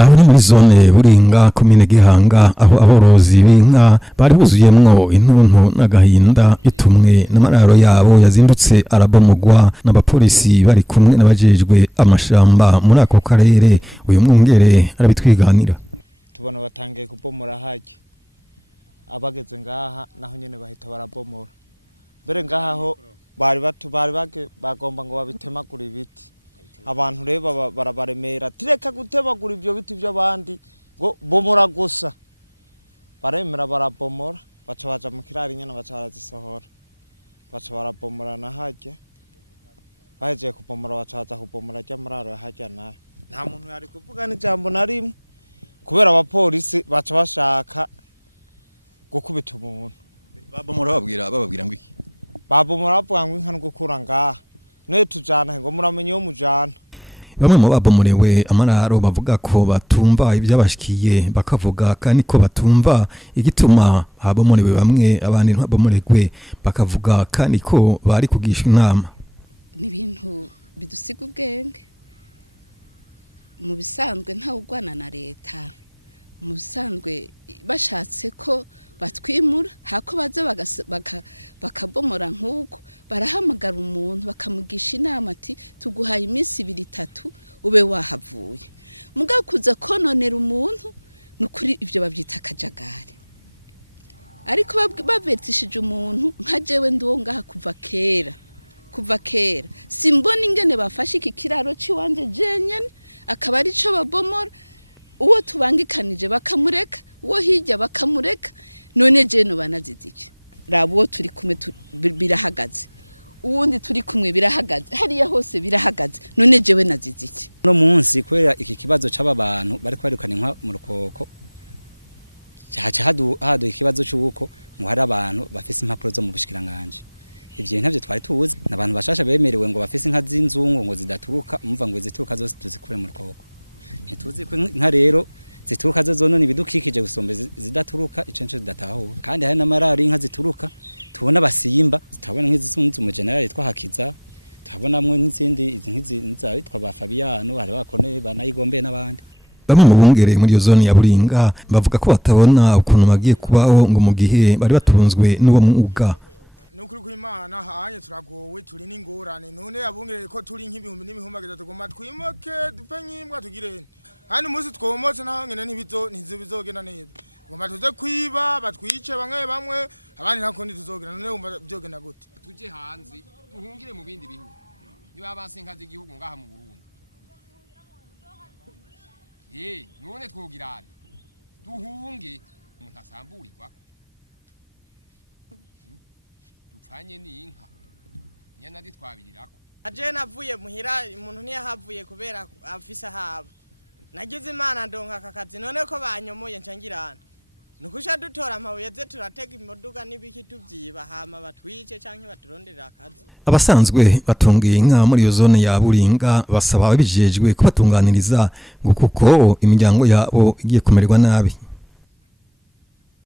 aho ni muri zone Buringa komine Gihanga aho aborozi b'inka bari buzuyemwo intuntu n'agahinda bitumwe n'amararo yabo yazindutse arabomogwa n'abapolisi bari kumwe n'abajejwe amashamba muri ako karere. Uyu mwungere arabitwiganira. Tubona batangiye kubomora haje abageze ngaha naho nyene bahita barabomora. Mbere ngaha ho bari bagomba ngo babitemagura ibiti. Abantu reba barabaremera tireka gutemagura ibyo biti by'abandi ngo bomora gusa. Baremera barabomora baca baja mu kirari nyene baca barazisohora. Baca barabomora na haje. Baje kubomora baca kubomora rya muraro haje na. Nta muntu yari kuvuga n'ijambo na rimwe. Kubera abapolisi baca bashaka gukubita umuntu. Babomora bababwira ngo iki? Babomora bavuga ngo inka ngukura ngaha. None tujana ngo muramenye yo mujana. Bamwe mu babomorewe amararo bavuga ko batumva ibyabashikiye bakavuga kandi ko batumva igituma habomorewe bamwe abandi ntabomoregwe bakavuga kandi ko bari kugisha inama. Ni ibintu bidusiga ubwenge. Mu bisanzwe nta ugwana na leta. Mu bisanzwe bashatse ko batwimura hako baze bakabomora nk'uko barahamagara umuntu bakamugisha inama ati tuguhaye iminsi 2-3 ube wahavuye. Mugabo kuza kononera umuntu nukuri ibyo bavyita akajagari. Ariko bavetishije umuntu nka jewe ndiwo ngaha kuva kera simbona ingene bafashe iki kiraro ciwanje jenyene akaba ari co babomora. Uwo tubangikanije bakamureka uwo hirya bakamureka. None je no banaziziki rabo turi kumwe birahagaze uwundi turi kumwe birahagaze hariya hose birahagaze. None jewe naziziki no munsi kwera iki kibazo c'aba bantu bariko barikana inka mu rukoko cyaca hado ikibazo cy'uko ngo hari abantu bafise impapuro zo mu bushikiranganje. Ivyo ntavyo twari tuzi n'abantu bashasha bemerewe ngo bafise inka z'inzungu ngo zidaturuka umva ngo zituruka zose tuzikure mu rukoko. Ntituzi ko inka rero zituruka zo zonone ibidukikije gusombe zidaturuka icenco zidataho kandi hari n'amararo inka zituruka tubona basimba zitabona nk'izisunze mu general yitwa Hakiza tabonamwe n'izindi nzabitwa ba Fabiano hari bakone banayigombe n'abandi. Bamwe mu bungere muri iyo zone ya Buringa bavuga ko batabona ukuntu bagiye kubaho ngo mu gihe bari batunzwe n'uwo mwuga. Nukuri kw'Imana hanye turagowe turi n'ingorane none abungere ko turi nk'ibihumbi n'ibihumbi tugoma twimoke dupe nyimbwa tugirene kandi musi twomotse naho ngene ntibizogenda neza ngoma tuze kwiba batwice bamwe abandi nako ntituzogenda none umva byogenda gute tuje hanze duhungire mu bindi bihugu niba abansenkaze igihugu ngaha mu Burundi none twogirane duhunge umuntu asamburirwa dupfanye n'inka nyana ditwabirirako. Aje navuye muhira umuntu ntiyahavuye kubera afise haba nagize Imana ndonka akakazi none ko banyomoye ncangirana nukusha dutora amabuye ze turatega imoduga n'ibiki tuvyiba hama batwice canke baturonderera akazi. Abasanzwe batungiye inka muri iyo zone ya Buringa basaba abijejwe ko batunganiriza ngo kuko imiryango yabo igiye kumererwa nabi.